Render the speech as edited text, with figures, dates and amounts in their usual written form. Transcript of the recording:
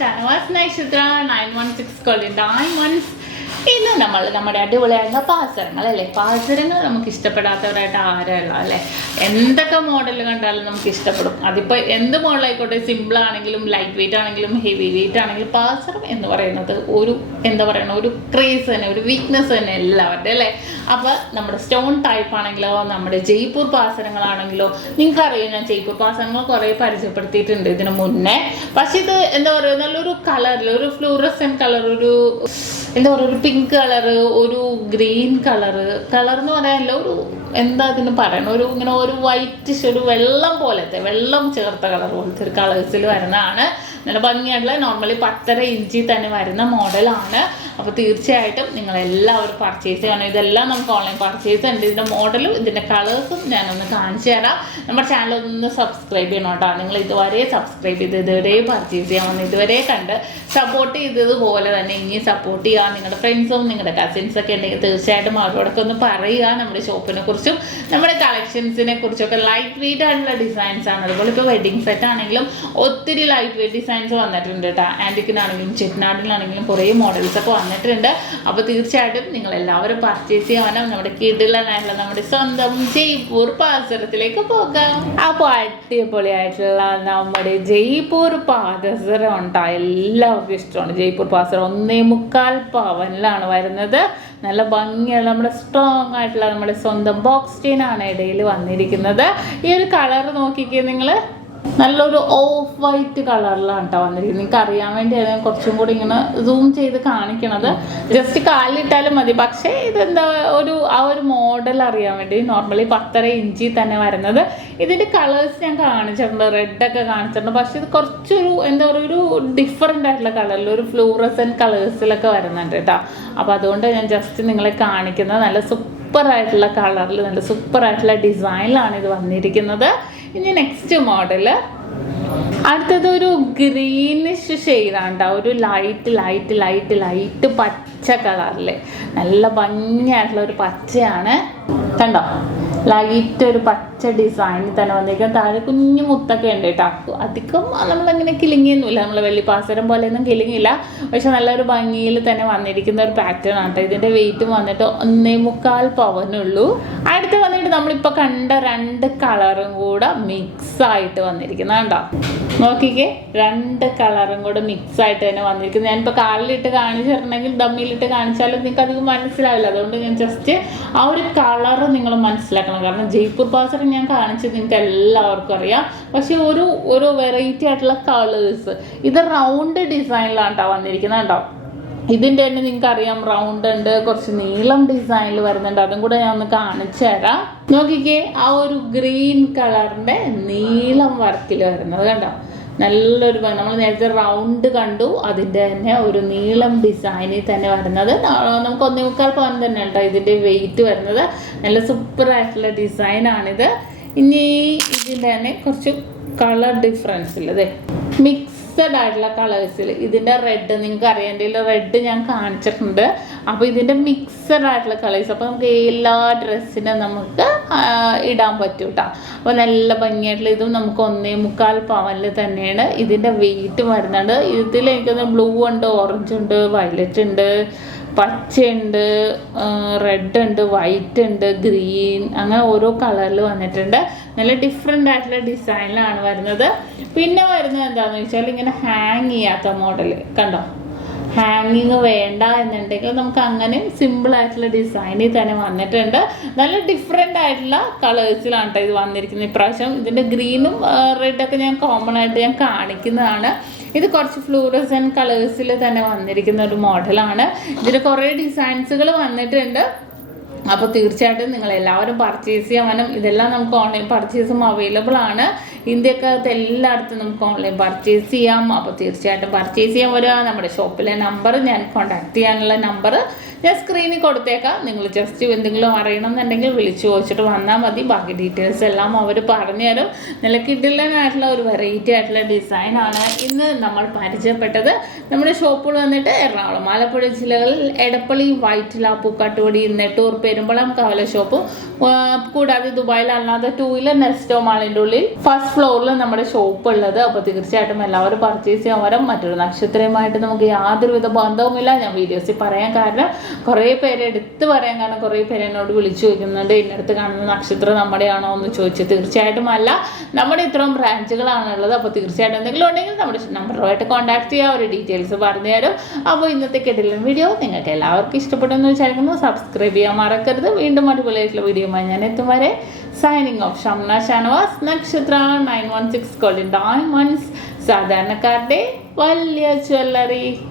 ഷാനവാസ് നക്ഷത്ര 916 Colin diamonds. ഇന്ന് നമ്മുടെ അടിപൊളിയായിരുന്ന പാസരങ്ങൾ അല്ലേ. പാസരങ്ങൾ നമുക്ക് ഇഷ്ടപ്പെടാത്തവരായിട്ട് ആരല്ല അല്ലേ. എന്തൊക്കെ മോഡൽ കണ്ടാലും നമുക്ക് ഇഷ്ടപ്പെടും. അതിപ്പോൾ എന്ത് മോഡലായിക്കോട്ടെ, സിമ്പിൾ ആണെങ്കിലും ലൈറ്റ് വെയിറ്റ് ആണെങ്കിലും ഹെവി വെയിറ്റ് ആണെങ്കിലും പാസരം എന്ന് പറയുന്നത് ഒരു ഒരു ക്രേസ് തന്നെ, ഒരു വീക്ക്നെസ് തന്നെ എല്ലാവരുടെ അല്ലേ. അപ്പോൾ നമ്മുടെ സ്റ്റോൺ ടൈപ്പ് ആണെങ്കിലോ നമ്മുടെ ജയ്പൂർ പാസരങ്ങളാണെങ്കിലോ, നിങ്ങൾക്കറിയാം ഞാൻ ജയ്പൂർ പാസരങ്ങൾ കുറേ പരിചയപ്പെടുത്തിയിട്ടുണ്ട് ഇതിന് മുന്നേ. പക്ഷെ ഇത് നല്ലൊരു കളറിൽ ഒരു ഫ്ലൂറസൻ കളർ, ഒരു ഒരു പിങ്ക് കളറ്, ഒരു ഗ്രീൻ കളറ് എന്ന് പറയാനല്ലോ, അതിന് പറയണം, ഒരു വൈറ്റിഷ്, ഒരു വെള്ളം ചേർത്ത കളർ പോലത്തെ ഒരു കളേഴ്സിൽ വരുന്നതാണ്. നല്ല ഭംഗിയായിട്ടുള്ള നോർമലി 10.5 ഇഞ്ചിൽ തന്നെ വരുന്ന മോഡലാണ്. അപ്പോൾ തീർച്ചയായിട്ടും നിങ്ങളെല്ലാവരും പർച്ചേസ് ചെയ്യണം. ഇതെല്ലാം നമുക്ക് ഓൺലൈൻ പർച്ചേസ് ഉണ്ട്. ഇതിൻ്റെ മോഡലും ഇതിൻ്റെ കളേഴ്സും ഞാനൊന്ന് കാണിച്ചു തരാം. നമ്മുടെ ചാനൽ ഒന്ന് സബ്സ്ക്രൈബ് ചെയ്യണം കേട്ടോ. നിങ്ങൾ ഇതുവരെ സബ്സ്ക്രൈബ് ചെയ്ത് ഇതുവരെ പർച്ചേസ് ചെയ്യാമെന്ന് ഇതുവരെ കണ്ട് സപ്പോർട്ട് ചെയ്തതുപോലെ തന്നെ ഇനി സപ്പോർട്ട് ചെയ്യുക. നിങ്ങളുടെ ഫ്രണ്ട്സും നിങ്ങളുടെ കസിൻസൊക്കെ ഉണ്ടെങ്കിൽ തീർച്ചയായിട്ടും അവരോടൊക്കെ ഒന്ന് പറയുക നമ്മുടെ ഷോപ്പിനെ കുറിച്ചും നമ്മുടെ കളക്ഷൻസിനെ കുറിച്ചൊക്കെ. ലൈറ്റ് വെയിറ്റ് ആയിട്ടുള്ള ഡിസൈൻസ് ആണ്. അതുപോലെ ഇപ്പോൾ വെഡിങ് സെറ്റ് ആണെങ്കിലും ഒത്തിരി ലൈറ്റ് വെയിറ്റ് ഡിസൈൻസ് വന്നിട്ടുണ്ട് കേട്ടോ. ആൻറ്റിക്കിനാണെങ്കിലും ചെറ്റ്നാടിനാണെങ്കിലും കുറേ മോഡൽസൊക്കെ വന്നിട്ടുണ്ട്. അപ്പോൾ തീർച്ചയായിട്ടും നിങ്ങളെല്ലാവരും പർച്ചേസ് ചെയ്യാനും നമ്മുടെ കിടിലനായിട്ടുള്ള നമ്മുടെ സ്വന്തം ജയ്പൂർ പാദസരത്തിലേക്ക് പോകാം. അപ്പോൾ അടിപൊളിയായിട്ടുള്ള നമ്മുടെ ജയ്പൂർ പാദസരം ഉണ്ടായി എല്ലാവർക്കും ഇഷ്ടമാണ്. ജയ്പൂർ പാദസരം 1.25 പവനിലാണ് വരുന്നത്. നല്ല ഭംഗിയുള്ള നമ്മുടെ സ്ട്രോങ് ആയിട്ടുള്ള നമ്മുടെ സ്വന്തം ബോക്സ് ചെയിൻ ആണ് ഇടയിൽ വന്നിരിക്കുന്നത്. ഈ ഒരു കളർ നോക്കിക്കേ നിങ്ങൾ, നല്ലൊരു ഓഫ് വൈറ്റ് കളറിലാണ് കേട്ടോ വന്നിരിക്കുന്നത്. നിങ്ങൾക്ക് അറിയാൻ വേണ്ടിയാണ് കുറച്ചും കൂടി ഇങ്ങനെ സൂം ചെയ്ത് കാണിക്കണത്. ജസ്റ്റ് കാലിട്ടാലും മതി. പക്ഷേ ഇതെന്താ ഒരു മോഡൽ അറിയാൻ വേണ്ടി നോർമലി 10.5 ഇഞ്ചിൽ തന്നെ വരുന്നത്. ഇതിൻ്റെ കളേഴ്സ് ഞാൻ കാണിച്ചിട്ടുണ്ട്, റെഡൊക്കെ കാണിച്ചിട്ടുണ്ട്. പക്ഷെ ഇത് കുറച്ചൊരു ഒരു ഡിഫറെൻ്റ് ആയിട്ടുള്ള കളറിൽ, ഒരു ഫ്ലൂറസൻ കളേഴ്സിലൊക്കെ വരുന്നുണ്ട് കേട്ടോ. അപ്പോൾ അതുകൊണ്ട് ഞാൻ ജസ്റ്റ് നിങ്ങളെ കാണിക്കുന്നത്. നല്ല സൂപ്പറായിട്ടുള്ള കളറിൽ നല്ല സൂപ്പറായിട്ടുള്ള ഡിസൈനിലാണ് ഇത് വന്നിരിക്കുന്നത്. ഇനി നെക്സ്റ്റ് മോഡല്, അടുത്തത് ഒരു ഗ്രീനിഷ് ഷെയ്ഡാണ് കേട്ടോ. ഒരു ലൈറ്റ് പച്ച കളറിൽ നല്ല ഭംഗിയായിട്ടുള്ള ഒരു പച്ചയാണ് കണ്ടോ. ലൈറ്റ് ഒരു പച്ച ഡിസൈനിൽ തന്നെ വന്നിരിക്കുന്നത്. താഴെ കുഞ്ഞു മുത്തൊക്കെ ഉണ്ട് കേട്ടോ. അധികം നമ്മളങ്ങനെ കിളിങ്ങിയൊന്നുമില്ല, നമ്മൾ വെള്ളിപ്പാസരം പോലെയൊന്നും കിളിങ്ങില്ല. പക്ഷെ നല്ലൊരു ഭംഗിയിൽ തന്നെ വന്നിരിക്കുന്ന ഒരു പാറ്റേൺ ആണ് കേട്ടോ. ഇതിൻ്റെ വെയിറ്റ് വന്നിട്ട് 1.25 പവനുള്ളൂ. അടുത്ത് വന്നിട്ട് നമ്മളിപ്പോൾ കണ്ട 2 കളറും കൂടെ മിക്സ് ആയിട്ട് വന്നിരിക്കുന്നത് കണ്ടോ. നോക്കിക്കേ, 2 കളറും കൂടെ മിക്സ് ആയിട്ട് തന്നെ വന്നിരിക്കുന്നത്. ഞാനിപ്പോൾ കാലിലിട്ട് കാണിച്ചിട്ടുണ്ടെങ്കിൽ ഡമ്മിയിലിട്ട് കാണിച്ചാലും നിങ്ങൾക്ക് അധികം മനസ്സിലാവില്ല. അതുകൊണ്ട് ഞാൻ ജസ്റ്റ് ആ ഒരു കളറ് നിങ്ങൾ മനസ്സിലാക്കണം. കാരണം ജയ്പൂർ പാസരം ഞാൻ കാണിച്ചത് നിങ്ങൾക്ക് എല്ലാവർക്കും അറിയാം. പക്ഷെ ഒരു വെറൈറ്റി ആയിട്ടുള്ള കളേഴ്സ്. ഇത് റൗണ്ട് ഡിസൈനിലാണ് കേട്ടോ വന്നിരിക്കുന്നത് കേട്ടോ. ഇതിൻ്റെ തന്നെ നിങ്ങൾക്ക് അറിയാം, റൗണ്ട് ഉണ്ട്, കുറച്ച് നീളം ഡിസൈനിൽ വരുന്നുണ്ട്. അതും കൂടെ ഞാൻ ഒന്ന് കാണിച്ചു തരാം. നോക്കിക്കേ, ആ ഒരു ഗ്രീൻ കളറിൻ്റെ നീളം വർക്കിൽ വരുന്നത് കണ്ടോ. നല്ലൊരു നമ്മൾ നേരത്തെ റൗണ്ട് കണ്ടു, അതിൻ്റെ തന്നെ ഒരു നീളം ഡിസൈനിൽ തന്നെ വരുന്നത്. നമുക്ക് 1.25 പവൻ തന്നെ കേട്ടോ ഇതിൻ്റെ വെയിറ്റ് വരുന്നത്. നല്ല സൂപ്പറായിട്ടുള്ള ഡിസൈനാണിത്. ഇനി ഇതിൻ്റെ തന്നെ കുറച്ച് കളർ ഡിഫറൻസിൽ അതെ മിക്സഡ് ആയിട്ടുള്ള കളേഴ്സിൽ ഇതിൻ്റെ റെഡ് നിങ്ങൾക്ക് അറിയാം, എൻ്റെ റെഡ് ഞാൻ കാണിച്ചിട്ടുണ്ട്. അപ്പോൾ ഇതിൻ്റെ മിക്സഡ് ആയിട്ടുള്ള കളേഴ്സ്, അപ്പോൾ നമുക്ക് എല്ലാ ഡ്രസ്സിനും നമുക്ക് ഇടാൻ പറ്റും കേട്ടോ. അപ്പോൾ നല്ല ഭംഗിയായിട്ടുള്ള ഇതും നമുക്ക് 1.25 പവനിൽ തന്നെയാണ് ഇതിൻ്റെ വെയിറ്റ് വരുന്നുണ്ട്. ഇതിൽ എനിക്കൊന്ന് ബ്ലൂ ഉണ്ട്, ഓറഞ്ച് ഉണ്ട്, വയലറ്റ് ഉണ്ട്, പച്ചയുണ്ട്, റെഡ് ഉണ്ട്, വൈറ്റ് ഉണ്ട്, ഗ്രീൻ, അങ്ങനെ ഓരോ കളറിൽ വന്നിട്ടുണ്ട്. നല്ല ഡിഫറെൻ്റ് ആയിട്ടുള്ള ഡിസൈനിലാണ് വരുന്നത്. പിന്നെ വരുന്നത് എന്താണെന്ന് വെച്ചാൽ ഇങ്ങനെ ഹാങ് ചെയ്യാത്ത മോഡൽ കണ്ടോ. ഹാങ്ങിങ് വേണ്ട എന്നുണ്ടെങ്കിൽ നമുക്ക് അങ്ങനെ സിമ്പിളായിട്ടുള്ള ഡിസൈനിൽ തന്നെ വന്നിട്ടുണ്ട്. നല്ല ഡിഫറെൻ്റ് ആയിട്ടുള്ള കളേഴ്സിലാണ് കേട്ടോ ഇത് വന്നിരിക്കുന്നത് ഇപ്രാവശ്യം. ഇതിൻ്റെ ഗ്രീനും റെഡൊക്കെ ഞാൻ കോമൺ ആയിട്ട് ഞാൻ കാണിക്കുന്നതാണ്. ഇത് കുറച്ച് ഫ്ലൂറസൻ കളേഴ്സിൽ തന്നെ വന്നിരിക്കുന്ന ഒരു മോഡലാണ്. ഇതിൽ കുറേ ഡിസൈൻസുകൾ വന്നിട്ടുണ്ട്. അപ്പോൾ തീർച്ചയായിട്ടും നിങ്ങളെല്ലാവരും പർച്ചേസ് ചെയ്യാനും, ഇതെല്ലാം നമുക്ക് ഓൺലൈൻ പർച്ചേസും അവൈലബിൾ ആണ്. ഇന്ത്യക്കകത്ത് എല്ലായിടത്തും നമുക്ക് ഓൺലൈൻ പർച്ചേസ് ചെയ്യാം. അപ്പോൾ തീർച്ചയായിട്ടും പർച്ചേസ് ചെയ്യാൻ വരിക. നമ്മുടെ ഷോപ്പിലെ നമ്പർ ഞാൻ കോൺടാക്ട് ചെയ്യാനുള്ള നമ്പർ ഞാൻ സ്ക്രീനിൽ കൊടുത്തേക്കാം. നിങ്ങൾ ജസ്റ്റ് എന്തെങ്കിലും അറിയണമെന്നുണ്ടെങ്കിൽ വിളിച്ചു ചോദിച്ചിട്ട് വന്നാൽ മതി. ബാക്കി ഡീറ്റെയിൽസ് എല്ലാം അവർ പറഞ്ഞുതരും. നല്ല കിഡിലനായിട്ടുള്ള ഒരു വെറൈറ്റി ആയിട്ടുള്ള ഡിസൈനാണ് ഇന്ന് നമ്മൾ പരിചയപ്പെട്ടത്. നമ്മുടെ ഷോപ്പുകൾ വന്നിട്ട് എറണാകുളം, ആലപ്പുഴ ജില്ലകളിൽ എടപ്പള്ളി, വൈറ്റില, പൂക്കാട്ടുപടി, നെട്ടൂർ, പെരുമ്പളം, കവല ഷോപ്പും കൂടാതെ ദുബായിൽ അല്ലാതെ 2 വീലർ നെസ്റ്റോ മാളിൻ്റെ ഉള്ളിൽ ഫസ്റ്റ് ഫ്ലോറിൽ നമ്മുടെ ഷോപ്പ് ഉള്ളത്. അപ്പോൾ തീർച്ചയായിട്ടും എല്ലാവരും പർച്ചേസ് ചെയ്യാൻ വരും. മറ്റൊരു നക്ഷത്രയുമായിട്ട് നമുക്ക് യാതൊരുവിധ ബന്ധവുമില്ല. ഞാൻ വീഡിയോസിൽ പറയാൻ കാരണം കുറേ പേര് എടുത്ത് പറയാൻ കാരണം കുറേ പേര് എന്നോട് വിളിച്ചു ചോദിക്കുന്നുണ്ട്, ഇന്നടുത്ത് കാണുന്ന നക്ഷത്രം നമ്മുടെയാണോ എന്ന് ചോദിച്ചു. തീർച്ചയായിട്ടും അല്ല, നമ്മുടെ ഇത്രയും ബ്രാഞ്ചുകളാണുള്ളത്. അപ്പോൾ തീർച്ചയായിട്ടും എന്തെങ്കിലും ഉണ്ടെങ്കിൽ നമ്മുടെ നമ്പറുമായിട്ട് കോൺടാക്ട് ചെയ്യുക, ഒരു ഡീറ്റെയിൽസ് പറഞ്ഞു തരും. അപ്പോൾ ഇന്നത്തെ കിടിലൻ വീഡിയോ നിങ്ങൾക്ക് എല്ലാവർക്കും ഇഷ്ടപ്പെട്ടെന്ന് വിചാരിക്കുന്നു. സബ്സ്ക്രൈബ് ചെയ്യാൻ മറക്കരുത്. വീണ്ടും അടിപൊളിയായിട്ടുള്ള വീഡിയോയുമായി ഞാൻ എത്തും വരെ സൈനിങ് ഓഫ്. ഷംന ഷാനവാസ്, നക്ഷത്ര 916 ഗോൾഡൻ ഡയമണ്ട്സ്, സാധാരണക്കാരുടെ വലിയ ജ്വല്ലറി.